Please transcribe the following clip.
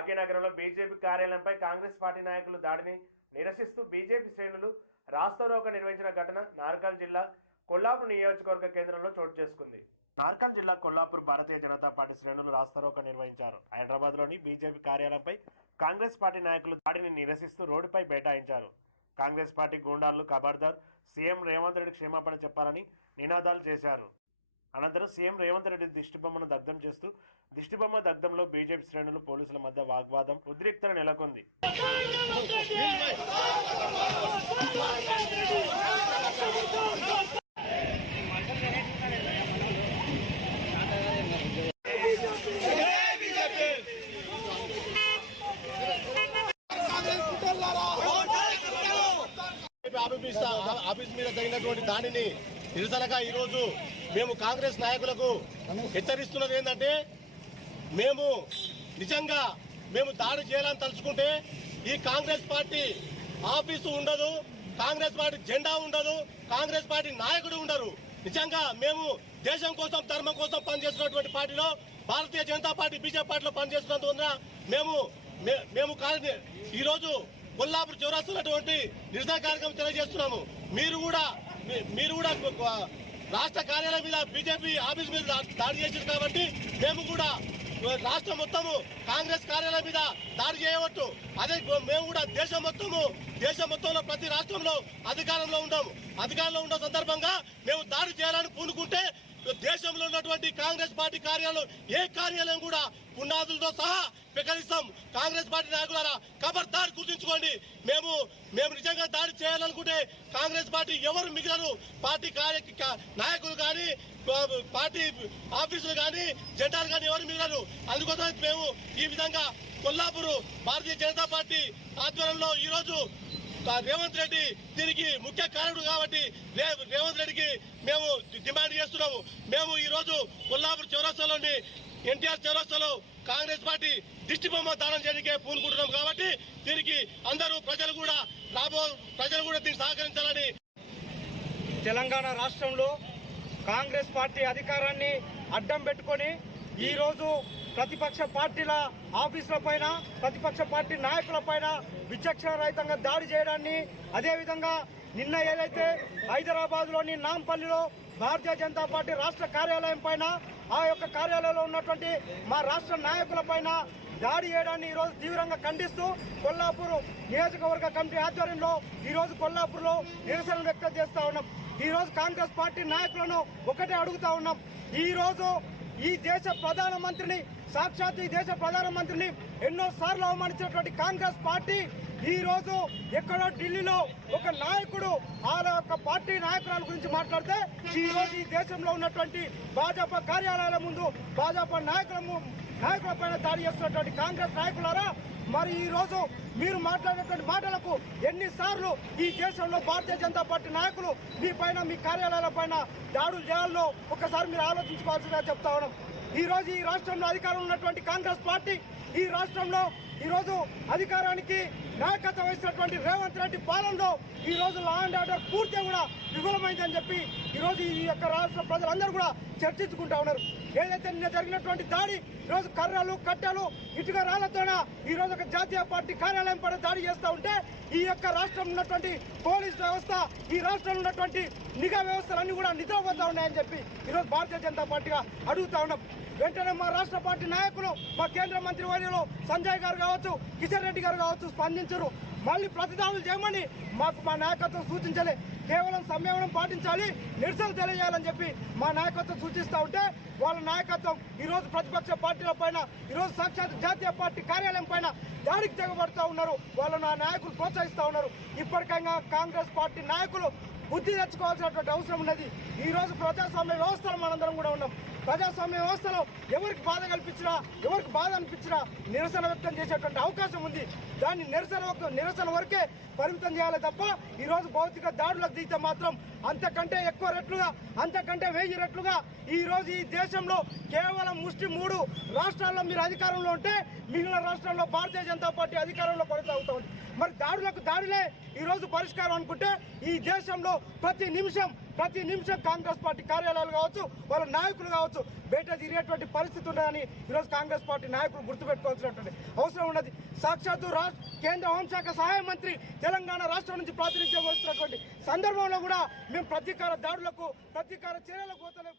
భాగ్యనగరంలో BJP కార్యాలయంపై Congress party నాయకులు దాడిని నిరసిస్తూ బీజేపీ శ్రేణులు రాస్తారోకో నిర్వహించిన ఘటన నార్కల్ జిల్లా కొల్లాపూర్ నియోజకవర్గ కేంద్రంలో చోటు చేసుకుంది. నార్కల్ జిల్లా కొల్లాపూర్ భారతీయ జనతా పార్టీ శ్రేణులు రాస్తారోకో నిర్వహించారు. హైదరాబాద్లోని బీజేపీ కార్యాలయంపై కాంగ్రెస్ పార్టీ నాయకులు దాడిని నిరసిస్తూ రోడ్డుపై బైఠాయించారు. కాంగ్రెస్ పార్టీ గూండాలు ఖబర్దార్, సీఎం రేవంత్ రెడ్డి క్షమాపణ చెప్పాలని నినాదాలు చేశారు. అనంతరం సీఎం రేవంత్ రెడ్డి దిష్టిబొమ్మను దగ్ధం చేస్తూ దిష్టిబొమ్మ దగ్ధంలో బీజేపీ శ్రేణులు పోలీసుల మధ్య వాగ్వాదం ఉద్రిక్తత నెలకొంది. ఆఫీస్ మీద జరిగినటువంటి దానిని నిరసనగా ఈరోజు మేము కాంగ్రెస్ నాయకులకు హెచ్చరిస్తున్నది ఏంటంటే, మేము నిజంగా దాడి చేయాలని తలుచుకుంటే ఈ కాంగ్రెస్ పార్టీ ఆఫీసు ఉండదు, కాంగ్రెస్ పార్టీ జెండా ఉండదు, కాంగ్రెస్ పార్టీ నాయకుడు ఉండరు. నిజంగా మేము దేశం కోసం ధర్మం కోసం పనిచేస్తున్నటువంటి పార్టీలో భారతీయ జనతా పార్టీ బీజేపీ పార్టీలో పనిచేస్తున్నందువల్ల మేము ఈరోజు కొల్లాపూర్ చౌరస్తాలో నిరసన కార్యక్రమం తెలియజేస్తున్నాము. మీరు కూడా రాష్ట్ర కార్యాలయం మీద బీజేపీ ఆఫీస్ మీద దాడి చేసింది కాబట్టి మేము కూడా రాష్ట్రం మొత్తము కాంగ్రెస్ కార్యాలయం మీద దాడి చేయవచ్చు. అదే మేము కూడా దేశం మొత్తంలో ప్రతి రాష్ట్రంలో అధికారంలో ఉన్న సందర్భంగా మేము దాడి చేయాలని పూనుకుంటే దేశంలో ఉన్నటువంటి కాంగ్రెస్ పార్టీ కార్యాలయం ఏ కార్యాలయం కూడా పునాదులతో సహా పెకరిస్తాం. కాంగ్రెస్ పార్టీ నాయకులారా ఖబర్దార్ గుర్తుంచుకోండి. మేము నిజంగా దాడి చేయాలనుకుంటే కాంగ్రెస్ పార్టీ ఎవరు మిగిలిన పార్టీ నాయకులు కానీ పార్టీ ఆఫీసులు కానీ జెండాలు కానీ ఎవరు మిగిలిన. అందుకోసం మేము ఈ విధంగా కొల్లాపూర్ భారతీయ జనతా పార్టీ ఆధ్వర్యంలో ఈరోజు రేవంత్ రెడ్డి దీనికి ముఖ్య కారణుడు కాబట్టి రేవంత్ రెడ్డికి మేము డిమాండ్ చేస్తున్నాము. మేము ఈ రోజు కొల్లాపూర్ చౌరస్తాలోని ఎన్టీఆర్ చౌరస్తాలో కాంగ్రెస్ పార్టీ దిష్టిబొమ్మ దానం చేయడానికే పూనుకుంటున్నాం కాబట్టి దీనికి అందరూ ప్రజలు కూడా దీనికి సహకరించాలని. తెలంగాణ రాష్ట్రంలో కాంగ్రెస్ పార్టీ అధికారాన్ని అడ్డం పెట్టుకొని ఈ రోజు ప్రతిపక్ష పార్టీల ఆఫీసుల పైన, ప్రతిపక్ష పార్టీ నాయకుల పైన విచక్షణ రహితంగా దాడి చేయడాన్ని, అదేవిధంగా నిన్న ఏదైతే హైదరాబాద్ లోని నాంపల్లిలో భారతీయ జనతా పార్టీ రాష్ట్ర కార్యాలయం పైన, ఆ యొక్క కార్యాలయంలో ఉన్నటువంటి మా రాష్ట్ర నాయకుల పైన దాడి చేయడాన్ని ఈరోజు తీవ్రంగా ఖండిస్తూ కొల్లాపూర్ నియోజకవర్గ కమిటీ ఆధ్వర్యంలో ఈరోజు కొల్లాపూర్లో నిరసన వ్యక్తం చేస్తా ఉన్నాం. ఈరోజు కాంగ్రెస్ పార్టీ నాయకులను ఒకటే అడుగుతా ఉన్నాం. ఈరోజు ఈ దేశ ప్రధానమంత్రిని, సాక్షాత్ ఈ దేశ ప్రధానమంత్రిని ఎన్నోసార్లు అవమానించినటువంటి కాంగ్రెస్ పార్టీ ఈ రోజు ఎక్కడో ఢిల్లీలో ఒక నాయకుడు ఆ యొక్క పార్టీ నాయకురాల గురించి మాట్లాడితే ఈ రోజు ఈ దేశంలో ఉన్నటువంటి భాజపా కార్యాలయాల ముందు భాజపా నాయకుల పైన దాడి చేస్తున్నటువంటి కాంగ్రెస్ నాయకులారా, మరి ఈ రోజు మీరు మాట్లాడినటువంటి మాటలకు ఎన్నిసార్లు ఈ దేశంలో భారతీయ జనతా పార్టీ నాయకులు మీ పైన, మీ కార్యాలయాల పైన దాడులు చేయాలో ఒకసారి మీరు ఆలోచించుకోవాల్సిందిగా చెప్తా ఉన్నాం. ఈ రోజు ఈ రాష్ట్రంలో అధికారంలో ఉన్నటువంటి కాంగ్రెస్ పార్టీ ఈ రాష్ట్రంలో ఈరోజు అధికారానికి నాయకత్వం వహిస్తున్నటువంటి రేవంత్ రెడ్డి పాలనలో ఈ రోజు లా అండ్ ఆర్డర్ పూర్తిగా కూడా విఫలమైందని చెప్పి ఈరోజు ఈ యొక్క రాష్ట్ర ప్రజలందరూ కూడా చర్చించుకుంటా ఉన్నారు. ఏదైతే నిన్న జరిగినటువంటి దాడి, ఈరోజు కర్రలు, కట్టెలు, ఇటుక రాళ్లతోన ఈ రోజు ఒక జాతీయ పార్టీ కార్యాలయం పైన దాడి చేస్తూ ఉంటే ఈ యొక్క రాష్ట్రంలో ఉన్నటువంటి పోలీస్ వ్యవస్థ, ఈ రాష్ట్రంలో ఉన్నటువంటి నిఘా వ్యవస్థలన్నీ కూడా నిద్రపోతా ఉన్నాయని చెప్పి ఈరోజు భారతీయ జనతా పార్టీగా అడుగుతా ఉన్నాం. వెంటనే మా రాష్ట్ర పార్టీ నాయకులు, మా కేంద్ర మంత్రి వర్యులు సంజయ్ గారు కావచ్చు, కిషన్ రెడ్డి గారు కావచ్చు స్పందించరు. మళ్ళీ ప్రతిదాడులు చేయమని మాకు మా నాయకత్వం సూచించలే. కేవలం సంయమనం పాటించాలి, నిరసన తెలియజేయాలని చెప్పి మా నాయకత్వం సూచిస్తూ ఉంటే వాళ్ళ నాయకత్వం ఈరోజు ప్రతిపక్ష పార్టీల పైన, ఈరోజు సాక్షాత్ జాతీయ పార్టీ కార్యాలయం పైన దాడికి తెగబడుతూ ఉన్నారు. వాళ్ళను ఆ నాయకులు ప్రోత్సహిస్తూ ఉన్నారు. ఇప్పటికైనా కాంగ్రెస్ పార్టీ నాయకులు బుద్ధి తెచ్చుకోవాల్సినటువంటి అవసరం ఉన్నది. ఈ రోజు ప్రజాస్వామ్య వ్యవస్థలో మనందరం కూడా ఉన్నాం. ప్రజాస్వామ్య వ్యవస్థలో ఎవరికి బాధ కల్పించినా, ఎవరికి బాధ అనిపించినా నిరసన వ్యక్తం చేసేటువంటి అవకాశం ఉంది. దాన్ని నిరసన వరకే పరిమితం చేయాలి తప్ప ఈరోజు భౌతిక దాడులకు దిగితే మాత్రం అంతకంటే ఎక్కువ రెట్లుగా, అంతకంటే 1000 రెట్లుగా ఈ రోజు ఈ దేశంలో కేవలం ముష్టి 3 రాష్ట్రాల్లో మీరు అధికారంలో ఉంటే మిగిలిన రాష్ట్రాల్లో భారతీయ జనతా పార్టీ అధికారంలో కొనసాగుతూ ఉంది. మరి దాడులకు దాడులే ఈ రోజు పరిష్కారం అనుకుంటే ఈ దేశంలో ప్రతి నిమిషం ప్రతి నిమిషం కాంగ్రెస్ పార్టీ కార్యాలయాలు కావచ్చు, వాళ్ళ నాయకులు కావచ్చు, బయట తిరిగేటువంటి పరిస్థితి ఉండదని ఈరోజు కాంగ్రెస్ పార్టీ నాయకులు గుర్తుపెట్టుకోవాల్సినటువంటి అవసరం ఉన్నది. సాక్షాత్తు కేంద్ర హోంశాఖ సహాయ మంత్రి తెలంగాణ రాష్ట్రం నుంచి ప్రాతినిధ్యం వహిస్తున్నటువంటి సందర్భంలో కూడా మేము ప్రతీకార దాడులకు, ప్రతీకార చర్యలకు పోతలేం.